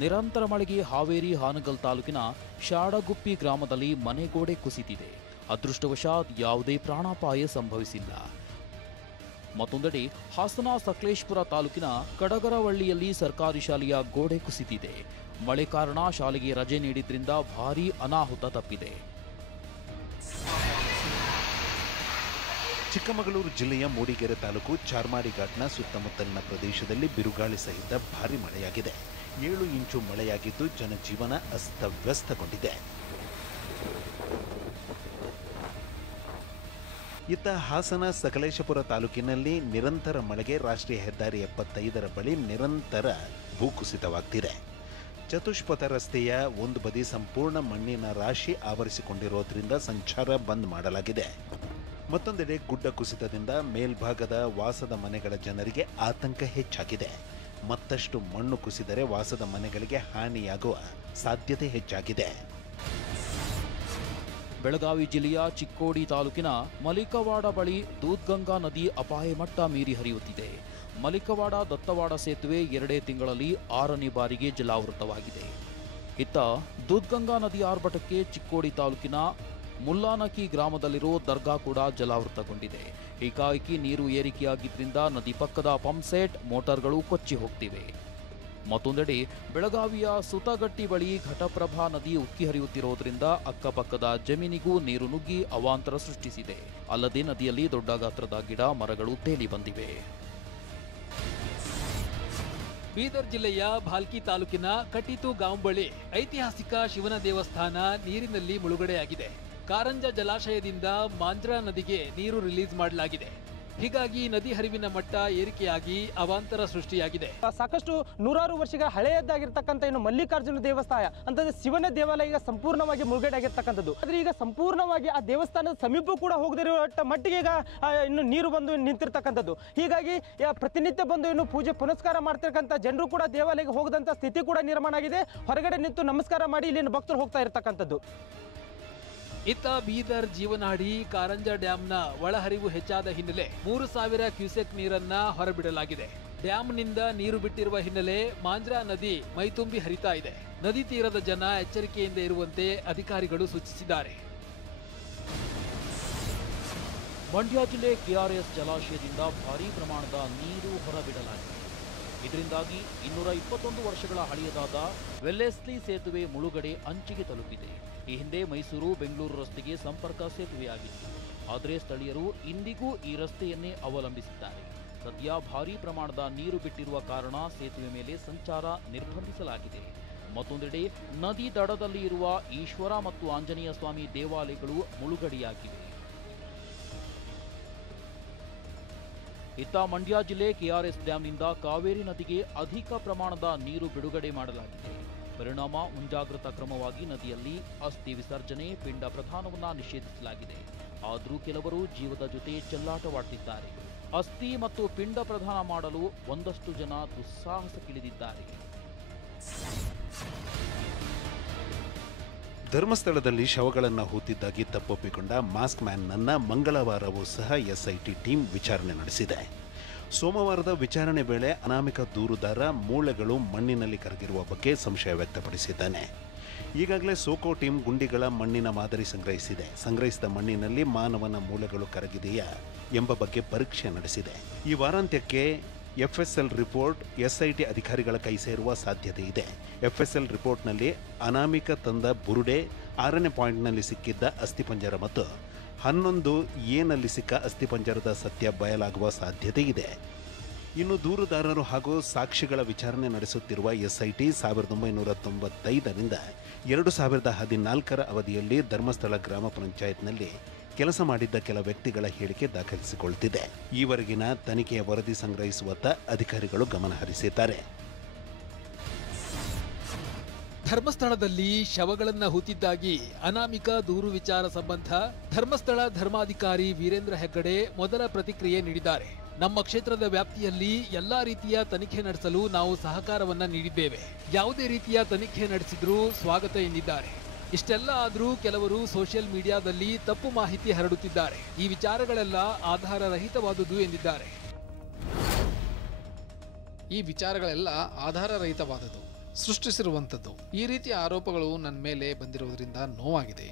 ನಿರಂತರ ಮಳೆಗೆ ಹಾವೇರಿ ಹಾನಗಲ್ ತಾಲೂಕಿನ ಶಾಡಗುಪ್ಪಿ ಗ್ರಾಮದಲ್ಲಿ ಮನೆಗೋಡೆ ಕುಸಿದಿದೆ. ಅದೃಷ್ಟವಶಾತ್ ಯಾವುದೇ ಪ್ರಾಣಾಪಾಯ ಸಂಭವಿಸಿಲ್ಲ. ಮತ್ತೊಂದೆಡೆ ಹಾಸನ ಸಕಲೇಶಪುರ ತಾಲೂಕಿನ ಕಡಗರವಳ್ಳಿಯಲ್ಲಿ ಸರ್ಕಾರಿ ಶಾಲೆಯ ಗೋಡೆ ಕುಸಿದಿದೆ. ಮಳೆ ಕಾರಣ ಶಾಲೆಗೆ ರಜೆ ನೀಡಿದ್ರಿಂದ ಭಾರೀ ಅನಾಹುತ ತಪ್ಪಿದೆ. ಚಿಕ್ಕಮಗಳೂರು ಜಿಲ್ಲೆಯ ಮೂಡಿಗೆರೆ ತಾಲೂಕು ಚಾರ್ಮಾಡಿ ಘಾಟ್ನ ಸುತ್ತಮುತ್ತಲಿನ ಪ್ರದೇಶದಲ್ಲಿ ಬಿರುಗಾಳಿ ಸಹಿತ ಭಾರೀ ಮಳೆಯಾಗಿದೆ. 7 ಇಂಚು ಮಳೆಯಾಗಿದ್ದು ಜನಜೀವನ ಅಸ್ತವ್ಯಸ್ತಗೊಂಡಿದೆ. ಇತ್ತ ಹಾಸನ ಸಕಲೇಶಪುರ ತಾಲೂಕಿನಲ್ಲಿ ನಿರಂತರ ಮಳೆಗೆ ರಾಷ್ಟ್ರೀಯ ಹೆದ್ದಾರಿ 75ರ ಬಳಿ ನಿರಂತರ ಭೂಕುಸಿತವಾಗ್ತಿದೆ. ಚತುಷ್ಪಥ ರಸ್ತೆಯ ಒಂದು ಬದಿ ಸಂಪೂರ್ಣ ಮಣ್ಣಿನ ರಾಶಿ ಆವರಿಸಿಕೊಂಡಿರೋದ್ರಿಂದ ಸಂಚಾರ ಬಂದ್ ಮಾಡಲಾಗಿದೆ. ಮತ್ತೊಂದೆಡೆ ಗುಡ್ಡ ಕುಸಿತದಿಂದ ಮೇಲ್ಭಾಗದ ವಾಸದ ಮನೆಗಳ ಜನರಿಗೆ ಆತಂಕ ಹೆಚ್ಚಾಗಿದೆ. ಮತ್ತಷ್ಟು ಮಣ್ಣು ಕುಸಿದರೆ ವಾಸದ ಮನೆಗಳಿಗೆ ಹಾನಿಯಾಗುವ ಸಾಧ್ಯತೆ ಹೆಚ್ಚಾಗಿದೆ. ಬೆಳಗಾವಿ ಜಿಲ್ಲೆಯ ಚಿಕ್ಕೋಡಿ ತಾಲೂಕಿನ ಮಲಿಕವಾಡ ಬಳಿ ದೂದ್ಗಂಗಾ ನದಿ ಅಪಾಯ ಮಟ್ಟ ಮೀರಿ ಹರಿಯುತ್ತಿದೆ. ಮಲಿಕವಾಡ ದತ್ತವಾಡ ಸೇತುವೆ 2 ತಿಂಗಳಲ್ಲಿ 6ನೇ ಬಾರಿಗೆ ಜಲಾವೃತವಾಗಿದೆ. ಇತ್ತ ದೂದ್ಗಂಗಾ ನದಿ ಆರ್ಭಟಕ್ಕೆ ಚಿಕ್ಕೋಡಿ ತಾಲೂಕಿನ ಮುಲ್ಲಾನಕಿ ಗ್ರಾಮದಲ್ಲಿರೋ ದರ್ಗಾ ಕೂಡ ಜಲಾವೃತಗೊಂಡಿದೆ. ಹೀಗಾಗಿ ನೀರು ಏರಿಕೆಯಾಗಿದ್ದರಿಂದ ನದಿ ಪಕ್ಕದ ಪಂಪ್ಸೆಟ್ ಮೋಟಾರ್ಗಳು ಕೊಚ್ಚಿ ಹೋಗ್ತಿವೆ. ಮತ್ತೊಂದೆಡೆ ಬೆಳಗಾವಿಯ ಸುತಗಟ್ಟಿ ಬಳಿ ಘಟಪ್ರಭಾ ನದಿ ಉಕ್ಕಿ ಹರಿಯುತ್ತಿರುವುದರಿಂದ ಅಕ್ಕಪಕ್ಕದ ಜಮೀನಿಗೂ ನೀರು ನುಗ್ಗಿ ಅವಾಂತರ ಸೃಷ್ಟಿಸಿದೆ. ಅಲ್ಲದೆ ನದಿಯಲ್ಲಿ ದೊಡ್ಡ ಗಾತ್ರದ ಗಿಡ ಮರಗಳು ತೇಲಿ ಬಂದಿವೆ. ಬೀದರ್ ಜಿಲ್ಲೆಯ ಭಾಲ್ಕಿ ತಾಲೂಕಿನ ಕಟ್ಟಿತು ಗಾಂವ್ ಬಳಿ ಐತಿಹಾಸಿಕ ಶಿವನ ದೇವಸ್ಥಾನ ನೀರಿನಲ್ಲಿ ಮುಳುಗಡೆಯಾಗಿದೆ. ಕಾರಂಜ ಜಲಾಶಯದಿಂದ ಮಾಂಜ್ರಾ ನದಿಗೆ ನೀರು ರಿಲೀಸ್ ಮಾಡಲಾಗಿದೆ. ಹೀಗಾಗಿ ನದಿ ಹರಿವಿನ ಮಟ್ಟ ಏರಿಕೆಯಾಗಿ ಅವಾಂತರ ಸೃಷ್ಟಿಯಾಗಿದೆ. ಸಾಕಷ್ಟು ನೂರಾರು ವರ್ಷಗಳ ಹಳೆಯದಾಗಿರ್ತಕ್ಕಂಥ ಇನ್ನು ಮಲ್ಲಿಕಾರ್ಜುನ ದೇವಸ್ಥಾನ ಅಂತಂದ್ರೆ ಶಿವನ ದೇವಾಲಯ ಈಗ ಸಂಪೂರ್ಣವಾಗಿ ಮುಳುಗಡೆ ಆಗಿರ್ತಕ್ಕಂಥದ್ದು. ಆದ್ರೆ ಈಗ ಸಂಪೂರ್ಣವಾಗಿ ಆ ದೇವಸ್ಥಾನದ ಸಮೀಪ ಕೂಡ ಹೋಗದಿರುವ ಮಟ್ಟಿಗೆ ಈಗ ಇನ್ನು ನೀರು ಬಂದು ನಿಂತಿರ್ತಕ್ಕಂಥದ್ದು. ಹೀಗಾಗಿ ಪ್ರತಿನಿತ್ಯ ಬಂದು ಇನ್ನು ಪೂಜೆ ಪುನಸ್ಕಾರ ಮಾಡ್ತಿರ್ತಕ್ಕಂಥ ಜನರು ಕೂಡ ದೇವಾಲಯಕ್ಕೆ ಹೋಗದಂತ ಸ್ಥಿತಿ ಕೂಡ ನಿರ್ಮಾಣ ಆಗಿದೆ. ಹೊರಗಡೆ ನಿಂತು ನಮಸ್ಕಾರ ಮಾಡಿ ಇಲ್ಲಿನ ಭಕ್ತರು ಹೋಗ್ತಾ ಇರ್ತಕ್ಕಂಥದ್ದು. ಇತ್ತ ಬೀದರ್ ಜೀವನಾಡಿ ಕಾರಂಜ ಡ್ಯಾಂನ ಒಳಹರಿವು ಹೆಚ್ಚಾದ ಹಿನ್ನೆಲೆ 3000 ಕ್ಯೂಸೆಕ್ ನೀರನ್ನ ಹೊರಬಿಡಲಾಗಿದೆ. ಡ್ಯಾಂನಿಂದ ನೀರು ಬಿಟ್ಟಿರುವ ಹಿನ್ನೆಲೆ ಮಾಂಜ್ರಾ ನದಿ ಮೈತುಂಬಿ ಹರಿತಾ ಇದೆ. ನದಿ ತೀರದ ಜನ ಎಚ್ಚರಿಕೆಯಿಂದ ಇರುವಂತೆ ಅಧಿಕಾರಿಗಳು ಸೂಚಿಸಿದ್ದಾರೆ. ಮಂಡ್ಯ ಜಿಲ್ಲೆ ಕೆಆರ್ಎಸ್ ಜಲಾಶಯದಿಂದ ಭಾರೀ ಪ್ರಮಾಣದ ನೀರು ಹೊರಬಿಡಲಾಗಿದೆ. ಇದರಿಂದಾಗಿ 221 ವರ್ಷಗಳ ಹಳೆಯದಾದ ವೆಲ್ಲೆಸ್ಲಿ ಸೇತುವೆ ಮುಳುಗಡೆ ಅಂಚಿಗೆ ತಲುಪಿದೆ. ಈ ಹಿಂದೆ ಮೈಸೂರು ಬೆಂಗಳೂರು ರಸ್ತೆಗೆ ಸಂಪರ್ಕ ಸೇತುವೆಯಾಗಿತ್ತು. ಆದರೆ ಸ್ಥಳೀಯರು ಇಂದಿಗೂ ಈ ರಸ್ತೆಯನ್ನೇ ಅವಲಂಬಿಸಿದ್ದಾರೆ. ಸದ್ಯ ಭಾರೀ ಪ್ರಮಾಣದ ನೀರು ಬಿಟ್ಟಿರುವ ಕಾರಣ ಸೇತುವೆ ಮೇಲೆ ಸಂಚಾರ ನಿರ್ಬಂಧಿಸಲಾಗಿದೆ. ಮತ್ತೊಂದೆಡೆ ನದಿ ದಡದಲ್ಲಿ ಇರುವ ಈಶ್ವರ ಮತ್ತು ಆಂಜನೇಯ ಸ್ವಾಮಿ ದೇವಾಲಯಗಳು ಮುಳುಗಡೆಯಾಗಿವೆ. ಇತ್ತ ಮಂಡ್ಯ ಜಿಲ್ಲೆ ಕೆಆರ್ಎಸ್ ಡ್ಯಾಂನಿಂದ ಕಾವೇರಿ ನದಿಗೆ ಅಧಿಕ ಪ್ರಮಾಣದ ನೀರು ಬಿಡುಗಡೆ ಮಾಡಲಾಗಿದೆ. ಪರಿಣಾಮ ಮುಂಜಾಗ್ರತಾ ಕ್ರಮವಾಗಿ ನದಿಯಲ್ಲಿ ಅಸ್ಥಿ ವಿಸರ್ಜನೆ, ಪಿಂಡ ಪ್ರದಾನವನ್ನ ನಿಷೇಧಿಸಲಾಗಿದೆ. ಆದರೂ ಕೆಲವರು ಜೀವದ ಜೊತೆ ಚೆಲ್ಲಾಟವಾಡುತ್ತಿದ್ದಾರೆ. ಅಸ್ಥಿ ಮತ್ತು ಪಿಂಡ ಪ್ರದಾನ ಮಾಡಲು ಒಂದಷ್ಟು ಜನ ದುಸ್ಸಾಹಸಕ್ಕಿಳಿದಿದ್ದಾರೆ. ಧರ್ಮಸ್ಥಳದಲ್ಲಿ ಶವಗಳನ್ನು ಹೂತಿದ್ದಾಗಿ ತಪ್ಪೊಪ್ಪಿಕೊಂಡ ಮಾಸ್ಕ್ ಮ್ಯಾನ್ನನ್ನು ಮಂಗಳವಾರವೂ ಸಹ ಎಸ್ಐಟಿ ಟೀಮ್ ವಿಚಾರಣೆ ನಡೆಸಿದೆ. ಸೋಮವಾರದ ವಿಚಾರಣೆ ವೇಳೆ ಅನಾಮಿಕ ದೂರುದಾರ ಮೂಳೆಗಳು ಮಣ್ಣಿನಲ್ಲಿ ಕರಗಿರುವ ಬಗ್ಗೆ ಸಂಶಯ ವ್ಯಕ್ತಪಡಿಸಿದ್ದಾನೆ. ಈಗಾಗಲೇ ಸೋಕೋ ಟೀಮ್ ಗುಂಡಿಗಳ ಮಣ್ಣಿನ ಮಾದರಿ ಸಂಗ್ರಹಿಸಿದೆ. ಸಂಗ್ರಹಿಸಿದ ಮಣ್ಣಿನಲ್ಲಿ ಮಾನವನ ಮೂಳೆಗಳು ಕರಗಿದೆಯಾ ಎಂಬ ಬಗ್ಗೆ ಪರೀಕ್ಷೆ ನಡೆಸಿದೆ. ಈ ವಾರಾಂತ್ಯಕ್ಕೆ ಎಫ್ಎಸ್ಎಲ್ ರಿಪೋರ್ಟ್ ಎಸ್ಐಟಿ ಅಧಿಕಾರಿಗಳ ಕೈ ಸೇರುವ ಸಾಧ್ಯತೆ ಇದೆ. ಎಫ್ಎಸ್ಎಲ್ ರಿಪೋರ್ಟ್ನಲ್ಲಿ ಅನಾಮಿಕ ತಂದ ಬುರುಡೆ, 6ನೇ ಪಾಯಿಂಟ್ನಲ್ಲಿ ಸಿಕ್ಕಿದ್ದ ಅಸ್ಥಿಪಂಜರ ಮತ್ತು 11A ಸಿಕ್ಕ ಅಸ್ಥಿಪಂಜರದ ಸತ್ಯ ಬಯಲಾಗುವ ಸಾಧ್ಯತೆ ಇದೆ. ಇನ್ನು ದೂರುದಾರರು ಹಾಗೂ ಸಾಕ್ಷಿಗಳ ವಿಚಾರಣೆ ನಡೆಸುತ್ತಿರುವ ಎಸ್ಐಟಿ 1995ರಿಂದ 2014ರ ಅವಧಿಯಲ್ಲಿ ಧರ್ಮಸ್ಥಳ ಗ್ರಾಮ ಪಂಚಾಯತ್ನಲ್ಲಿ ಕೆಲಸ ಮಾಡಿದ್ದ ಕೆಲ ವ್ಯಕ್ತಿಗಳ ಹೇಳಿಕೆ ದಾಖಲಿಸಿಕೊಳ್ಳುತ್ತಿದೆ. ಈವರೆಗಿನ ತನಿಖೆಯ ವರದಿ ಸಂಗ್ರಹಿಸುವತ್ತ ಅಧಿಕಾರಿಗಳು ಗಮನ ಹರಿಸಿದ್ದಾರೆ. ಧರ್ಮಸ್ಥಳದಲ್ಲಿ ಶವಗಳನ್ನ ಹೂತಿದ್ದಾಗಿ ಅನಾಮಿಕ ದೂರು ವಿಚಾರ ಸಂಬಂಧ ಧರ್ಮಸ್ಥಳ ಧರ್ಮಾಧಿಕಾರಿ ವೀರೇಂದ್ರ ಹೆಗ್ಗಡೆ ಮೊದಲ ಪ್ರತಿಕ್ರಿಯೆ ನೀಡಿದ್ದಾರೆ. ನಮ್ಮ ಕ್ಷೇತ್ರದ ವ್ಯಾಪ್ತಿಯಲ್ಲಿ ಎಲ್ಲಾ ರೀತಿಯ ತನಿಖೆ ನಡೆಸಲು ನಾವು ಸಹಕಾರವನ್ನ ನೀಡಿದ್ದೇವೆ. ಯಾವುದೇ ರೀತಿಯ ತನಿಖೆ ನಡೆಸಿದ್ರೂ ಸ್ವಾಗತ ಎಂದಿದ್ದಾರೆ. ಇಷ್ಟೆಲ್ಲ ಆದರೂ ಕೆಲವರು ಸೋಷಿಯಲ್ ಮೀಡಿಯಾದಲ್ಲಿ ತಪ್ಪು ಮಾಹಿತಿ ಹರಡುತ್ತಿದ್ದಾರೆ. ಈ ವಿಚಾರಗಳೆಲ್ಲ ಆಧಾರ ರಹಿತವಾದುದು ಎಂದಿದ್ದಾರೆ. ಈ ವಿಚಾರಗಳೆಲ್ಲ ಆಧಾರ ರಹಿತವಾದುದು. ಸೃಷ್ಟಿಸಿರುವಂಥದ್ದು. ಈ ರೀತಿಯ ಆರೋಪಗಳು ನನ್ನ ಮೇಲೆ ಬಂದಿರುವುದರಿಂದ ನೋವಾಗಿದೆ.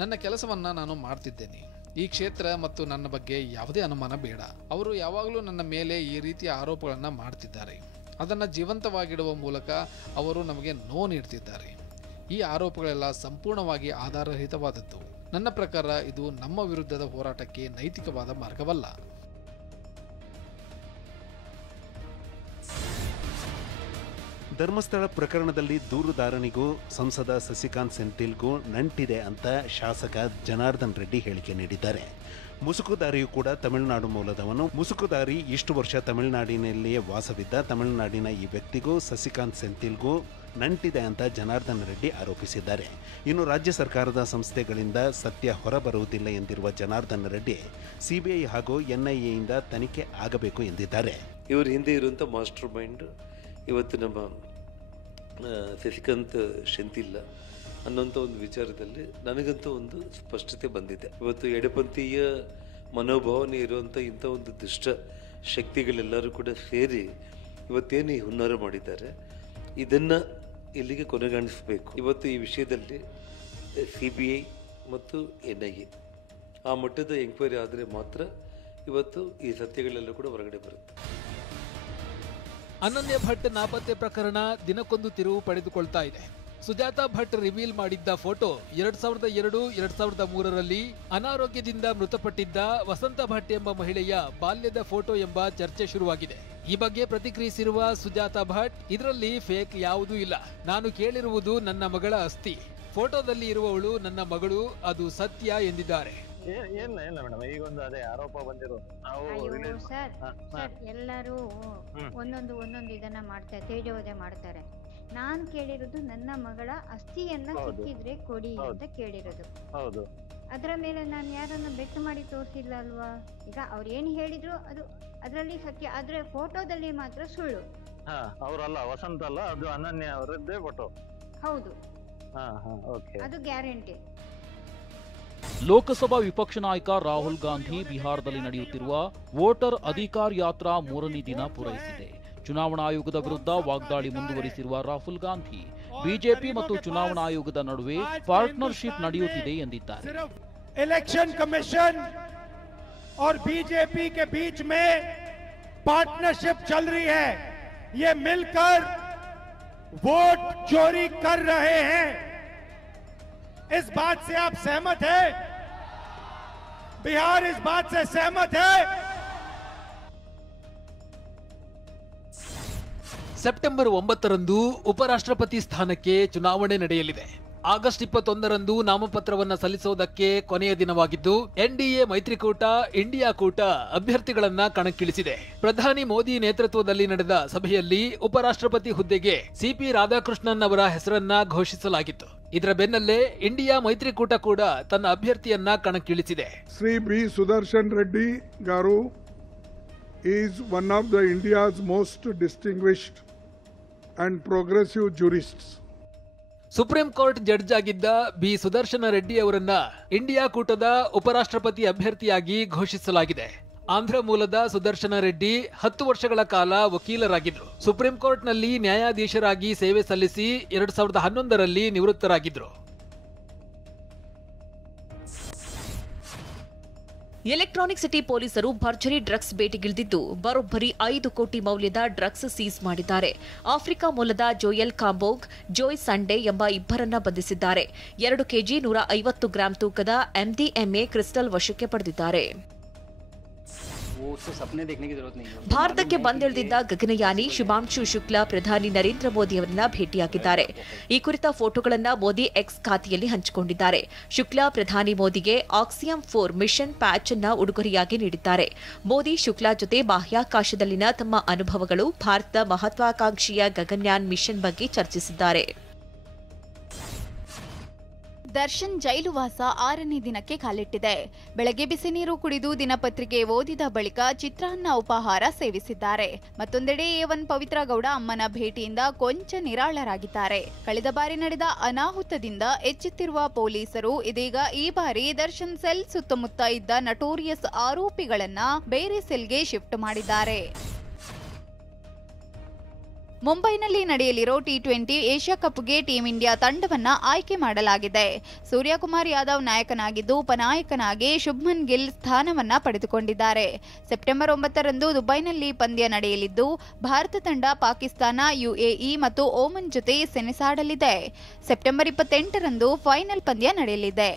ನನ್ನ ಕೆಲಸವನ್ನು ನಾನು ಮಾಡ್ತಿದ್ದೇನೆ. ಈ ಕ್ಷೇತ್ರ ಮತ್ತು ನನ್ನ ಬಗ್ಗೆ ಯಾವುದೇ ಅನುಮಾನ ಬೇಡ. ಅವರು ಯಾವಾಗಲೂ ನನ್ನ ಮೇಲೆ ಈ ರೀತಿಯ ಆರೋಪಗಳನ್ನು ಮಾಡ್ತಿದ್ದಾರೆ. ಅದನ್ನು ಜೀವಂತವಾಗಿಡುವ ಮೂಲಕ ಅವರು ನಮಗೆ ನೋವು ನೀಡ್ತಿದ್ದಾರೆ. ಈ ಆರೋಪಗಳೆಲ್ಲ ಸಂಪೂರ್ಣವಾಗಿ ಆಧಾರರಹಿತವಾದದ್ದು. ನನ್ನ ಪ್ರಕಾರ ಇದು ನಮ್ಮ ವಿರುದ್ಧದ ಹೋರಾಟಕ್ಕೆ ನೈತಿಕವಾದ ಮಾರ್ಗವಲ್ಲ. ಧರ್ಮಸ್ಥಳ ಪ್ರಕರಣದಲ್ಲಿ ದೂರುದಾರನಿಗೂ ಸಂಸದ ಸಸಿಕಾಂತ್ ಸೆಂಥಿಲ್ಗೂ ನಂಟಿದೆ ಅಂತ ಶಾಸಕ ಜನಾರ್ದನ್ ರೆಡ್ಡಿ ಹೇಳಿಕೆ ನೀಡಿದ್ದಾರೆ. ಮುಸುಕುದಾರಿಯೂ ಕೂಡ ತಮಿಳುನಾಡು ಮೂಲದವನು. ಮುಸುಕುದಾರಿ ಇಷ್ಟು ವರ್ಷ ತಮಿಳುನಾಡಿನಲ್ಲಿಯೇ ವಾಸವಿದ್ದ. ತಮಿಳುನಾಡಿನ ಈ ವ್ಯಕ್ತಿಗೂ ಸಸಿಕಾಂತ್ ಸೆಂಥಿಲ್ಗೂ ನಂಟಿದೆ ಅಂತ ಜನಾರ್ದನ್ ರೆಡ್ಡಿ ಆರೋಪಿಸಿದ್ದಾರೆ. ಇನ್ನು ರಾಜ್ಯ ಸರ್ಕಾರದ ಸಂಸ್ಥೆಗಳಿಂದ ಸತ್ಯ ಹೊರಬರುವುದಿಲ್ಲ ಎಂದಿರುವ ಜನಾರ್ದನ್ ರೆಡ್ಡಿ ಸಿಬಿಐ ಹಾಗೂ ಎನ್ಐಎಯಿಂದ ತನಿಖೆ ಆಗಬೇಕು ಎಂದಿದ್ದಾರೆ. ಇವರು ಹಿಂದೆ ಇರುವಂಥ ಮಾಸ್ಟರ್ ಮೈಂಡ್ ಇವತ್ತು ನಮ್ಮ ಸಸಿಕಾಂತ್ ಸೆಂಥಿಲ್ ಅನ್ನೋಂಥ ಒಂದು ವಿಚಾರದಲ್ಲಿ ನನಗಂತೂ ಒಂದು ಸ್ಪಷ್ಟತೆ ಬಂದಿದೆ. ಇವತ್ತು ಎಡಪಂಥೀಯ ಮನೋಭಾವನೆ ಇರುವಂಥ ಇಂಥ ಒಂದು ದುಷ್ಟ ಶಕ್ತಿಗಳೆಲ್ಲರೂ ಕೂಡ ಸೇರಿ ಇವತ್ತೇನು ಈ ಹುನ್ನಾರ ಮಾಡಿದ್ದಾರೆ, ಇದನ್ನು ಇಲ್ಲಿಗೆ ಕೊನೆಗಾಣಿಸಬೇಕು. ಇವತ್ತು ಈ ವಿಷಯದಲ್ಲಿ CBI ಮತ್ತು NIA ಆ ಮಟ್ಟದ ಎಂಕ್ವೈರಿ ಆದರೆ ಮಾತ್ರ ಇವತ್ತು ಈ ಸತ್ಯಗಳೆಲ್ಲ ಕೂಡ ಹೊರಗಡೆ ಬರುತ್ತೆ. ಅನನ್ಯ ಭಟ್ ನಾಪತ್ತೆ ಪ್ರಕರಣ ದಿನಕ್ಕೊಂದು ತಿರುವು ಪಡೆದುಕೊಳ್ತಾ ಇದೆ. ಸುಜಾತಾ ಭಟ್ ರಿವೀಲ್ ಮಾಡಿದ್ದ ಫೋಟೋ 2002-2003ರಲ್ಲಿ ಅನಾರೋಗ್ಯದಿಂದ ಮೃತಪಟ್ಟಿದ್ದ ವಸಂತ ಭಟ್ ಎಂಬ ಮಹಿಳೆಯ ಬಾಲ್ಯದ ಫೋಟೋ ಎಂಬ ಚರ್ಚೆ ಶುರುವಾಗಿದೆ. ಈ ಬಗ್ಗೆ ಪ್ರತಿಕ್ರಿಯಿಸಿರುವ ಸುಜಾತಾ ಭಟ್, ಇದರಲ್ಲಿ ಫೇಕ್ ಯಾವುದೂ ಇಲ್ಲ. ನಾನು ಕೇಳಿರುವುದು ನನ್ನ ಮಗಳ ಅಸ್ಥಿ. ಫೋಟೋದಲ್ಲಿ ಇರುವವಳು ನನ್ನ ಮಗಳು, ಅದು ಸತ್ಯ ಎಂದಿದ್ದಾರೆ. ಇಲ್ಲ ಮೇಡಮ್, ಈಗೊಂದು ಅದೇ ಆರೋಪ ಬಂದಿರೋದು. ಸರ್ ಎಲ್ಲರೂ ಒಂದೊಂದು ಇದನ್ನ ಮಾಡ್ತಾರೆ, ತೇಜೋವಧೆ ಮಾಡ್ತಾರೆ. ನಾನ್ ಕೇಳಿರೋದು ನನ್ನ ಮಗಳ ಅಸ್ಥಿಯನ್ನ ಸಿಕ್ಕಿದ್ರೆ ಕೊಡಿ ಅಂತ ಕೇಳಿರೋದು. ಹೌದು, ಅದರ ಮೇಲೆ ನಾನು ಯಾರನ್ನ ಬೆಟ್ ಮಾಡಿ ತೋರಿಸಿಲ್ಲ ಅಲ್ವಾ. ಈಗ ಅವ್ರು ಏನ್ ಹೇಳಿದ್ರು ಅದು ಅದರಲ್ಲಿ ಸತ್ಯ, ಆದ್ರೆ ಫೋಟೋದಲ್ಲಿ ಮಾತ್ರ ಸುಳ್ಳು. ಅವರಲ್ಲ, ವಸಂತ ಅಲ್ಲ, ಅದು ಅನನ್ಯ ಅವರದ್ದೇ ಫೋಟೋ. ಹೌದು, ಅದು ಗ್ಯಾರಂಟಿ. ಲೋಕಸಭಾ ವಿಪಕ್ಷ ನಾಯಕ ರಾಹುಲ್ ಗಾಂಧಿ ಬಿಹಾರದಲ್ಲಿ ನಡೆಯುತ್ತಿರುವ ವೋಟರ್ ಅಧಿಕಾರ್ ಯಾತ್ರಾ 3ನೇ ದಿನ ಪೂರೈಸಿದೆ. ಚುನಾವಣಾ ಆಯೋಗದ ವಿರುದ್ಧ ವಾಗ್ದಾಳಿ ಮುಂದುವರಿಸಿರುವ ರಾಹುಲ್ ಗಾಂಧಿ ಬಿಜೆಪಿ ಮತ್ತು ಚುನಾವಣಾ ಆಯೋಗದ ನಡುವೆ ಪಾರ್ಟ್ನರ್ಶಿಪ್ ನಡೆಯುತ್ತಿದೆ ಎಂದಿದ್ದಾರೆ. इलेक्शन कमीशन और बीजेपी के बीच में पार्टनरशिप चल रही है. ये मिलकर वोट चोरी कर रहे हैं. इस बात से आप सहमत हैं? बिहार इस बात से सहमत है? ಸೆಪ್ಟೆಂಬರ್ 9ರಂದು ಉಪರಾಷ್ಟ್ರಪತಿ ಸ್ಥಾನಕ್ಕೆ ಚುನಾವಣೆ ನಡೆಯಲಿದೆ. ಆಗಸ್ಟ್ 21ರಂದು ನಾಮಪತ್ರವನ್ನ ಸಲ್ಲಿಸುವುದಕ್ಕೆ ಕೊನೆಯ ದಿನವಾಗಿದ್ದು, NDA ಮೈತ್ರಿಕೂಟ ಇಂಡಿಯಾ ಕೂಟ ಅಭ್ಯರ್ಥಿಗಳನ್ನ ಕಣಕ್ಕಿಳಿಸಿದೆ. ಪ್ರಧಾನಿ ಮೋದಿ ನೇತೃತ್ವದಲ್ಲಿ ನಡೆದ ಸಭೆಯಲ್ಲಿ ಉಪರಾಷ್ಟ್ರಪತಿ ಹುದ್ದೆಗೆ CP ರಾಧಾಕೃಷ್ಣನ್ ಅವರ ಹೆಸರನ್ನ ಘೋಷಿಸಲಾಗಿತ್ತು. ಇದರ ಬೆನ್ನಲ್ಲೇ ಇಂಡಿಯಾ ಮೈತ್ರಿಕೂಟ ಕೂಡ ತನ್ನ ಅಭ್ಯರ್ಥಿಯನ್ನ ಕಣಕ್ಕಿಳಿಸಿದೆ. Shri B Sudarshan Reddy garu is one of the India's most distinguished and progressive jurists. Supreme court judge ಆಗಿದ್ದ ಬಿ ಸುದರ್ಶನ ರೆಡ್ಡಿ ಅವರನ್ನ ಇಂಡಿಯಾ ಕೂಟದ ಉಪರಾಷ್ಟ್ರಪತಿ ಅಭ್ಯರ್ಥಿಯಾಗಿ ಘೋಷಿಸಲಾಗಿದೆ. ಆಂಧ್ರ ಮೂಲದ ಸುದರ್ಶನ ರೆಡ್ಡಿ 10 ವರ್ಷಗಳ ಕಾಲ ವಕೀಲರಾಗಿದ್ರು. ಸುಪ್ರೀಂ ಕೋರ್ಟ್ನಲ್ಲಿ ನ್ಯಾಯಾಧೀಶರಾಗಿ ಸೇವೆ ಸಲ್ಲಿಸಿ 2011ರಲ್ಲಿ ನಿವೃತ್ತರಾಗಿದ್ರು. ಎಲೆಕ್ಟ್ರಾನಿಕ್ ಸಿಟಿ ಪೊಲೀಸರು ಭರ್ಜರಿ ಡ್ರಗ್ಸ್ ಬೇಟೆಗಿಳಿದಿದ್ದು ಬರೋಬ್ಬರಿ 5 ಕೋಟಿ ಮೌಲ್ಯದ ಡ್ರಗ್ಸ್ ಸೀಸ್ ಮಾಡಿದ್ದಾರೆ. ಆಫ್ರಿಕಾ ಮೂಲದ ಜೋಯಲ್ ಕಾಂಬೋಗ್, ಜೋಯ್ ಸಂಡೆ ಎಂಬ ಇಬ್ಬರನ್ನ ಬಂಧಿಸಿದ್ದಾರೆ. 2 ಕೆಜಿ 150 ಗ್ರಾಂ ತೂಕದ MDMA ಕ್ರಿಸ್ಟಲ್ ವಶಕ್ಕೆ ಪಡೆದಿದ್ದಾರೆ. ಭಾರತಕ್ಕೆ ಬಂದಿಳಿದಿದ್ದ ಗಗನಯಾನಿ ಶುಭಾಂಶು ಶುಕ್ಲಾ ಪ್ರಧಾನಿ ನರೇಂದ್ರ ಮೋದಿ ಅವರನ್ನ ಭೇಟಿಯಾಗಿದ್ದಾರೆ. ಈ ಕುರಿತ ಫೋಟೋಗಳನ್ನು ಮೋದಿ ಎಕ್ಸ್ ಖಾತೆಯಲ್ಲಿ ಹಂಚಿಕೊಂಡಿದ್ದಾರೆ. ಶುಕ್ಲಾ ಪ್ರಧಾನಿ ಮೋದಿಗೆ ಆಕ್ಸಿಯಂ 4 ಮಿಷನ್ ಪ್ಯಾಚ್ ಅನ್ನ ಉಡುಗೊರೆಯಾಗಿ ನೀಡಿದ್ದಾರೆ. ಮೋದಿ ಶುಕ್ಲಾ ಜೊತೆ ಬಾಹ್ಯಾಕಾಶದಲ್ಲಿನ ತಮ್ಮ ಅನುಭವಗಳು, ಭಾರತದ ಮಹತ್ವಾಕಾಂಕ್ಷೆಯ ಗಗನಯಾನ್ ಮಿಷನ್ ಬಗ್ಗೆ ಚರ್ಚಿಸಿದ್ದಾರೆ. ದರ್ಶನ್ ಜೈಲುವಾಸ 6ನೇ ದಿನಕ್ಕೆ ಕಾಲಿಟ್ಟಿದೆ. ಬೆಳಗ್ಗೆ ಬಿಸಿ ನೀರು ಕುಡಿದು ದಿನಪತ್ರಿಕೆ ಓದಿದ ಬಳಿಕ ಚಿತ್ರಾನ್ನ ಉಪಹಾರ ಸೇವಿಸಿದ್ದಾರೆ. ಮತ್ತೊಂದೆಡೆ A1 ಪವಿತ್ರ ಗೌಡ ಅಮ್ಮನ ಭೇಟಿಯಿಂದ ಕೊಂಚ ನಿರಾಳರಾಗಿದ್ದಾರೆ. ಕಳೆದ ಬಾರಿ ನಡೆದ ಅನಾಹುತದಿಂದ ಎಚ್ಚೆತ್ತಿರುವ ಪೊಲೀಸರು ಇದೀಗ ಈ ಬಾರಿ ದರ್ಶನ್ ಸೆಲ್ ಸುತ್ತಮುತ್ತ ಇದ್ದ ನಟೋರಿಯಸ್ ಆರೋಪಿಗಳನ್ನ ಬೇರೆ ಸೆಲ್ಗೆ ಶಿಫ್ಟ್ ಮಾಡಿದ್ದಾರೆ. ಮುಂಬೈನಲ್ಲಿ ನಡೆಯಲಿರೋ ಟಿ20 ಏಷ್ಯಾ ಕಪ್ಗೆ ಟೀಂ ಇಂಡಿಯಾ ತಂಡವನ್ನ ಆಯ್ಕೆ ಮಾಡಲಾಗಿದೆ. ಸೂರ್ಯಕುಮಾರ್ ಯಾದವ್ ನಾಯಕನಾಗಿದ್ದು ಉಪನಾಯಕನಾಗಿ ಶುಭ್ಮನ್ ಗಿಲ್ ಸ್ಥಾನವನ್ನ ಪಡೆದುಕೊಂಡಿದ್ದಾರೆ. ಸೆಪ್ಟೆಂಬರ್ 9ರಂದು ದುಬೈನಲ್ಲಿ ಪಂದ್ಯ ನಡೆಯಲಿದ್ದು ಭಾರತ ತಂಡ ಪಾಕಿಸ್ತಾನ, ಯುಎಇ ಮತ್ತು ಓಮನ್ ಜೊತೆ ಸೆಣಸಾಡಲಿದೆ. ಸೆಪ್ಟೆಂಬರ್ 28ರಂದು ಫೈನಲ್ ಪಂದ್ಯ ನಡೆಯಲಿದೆ.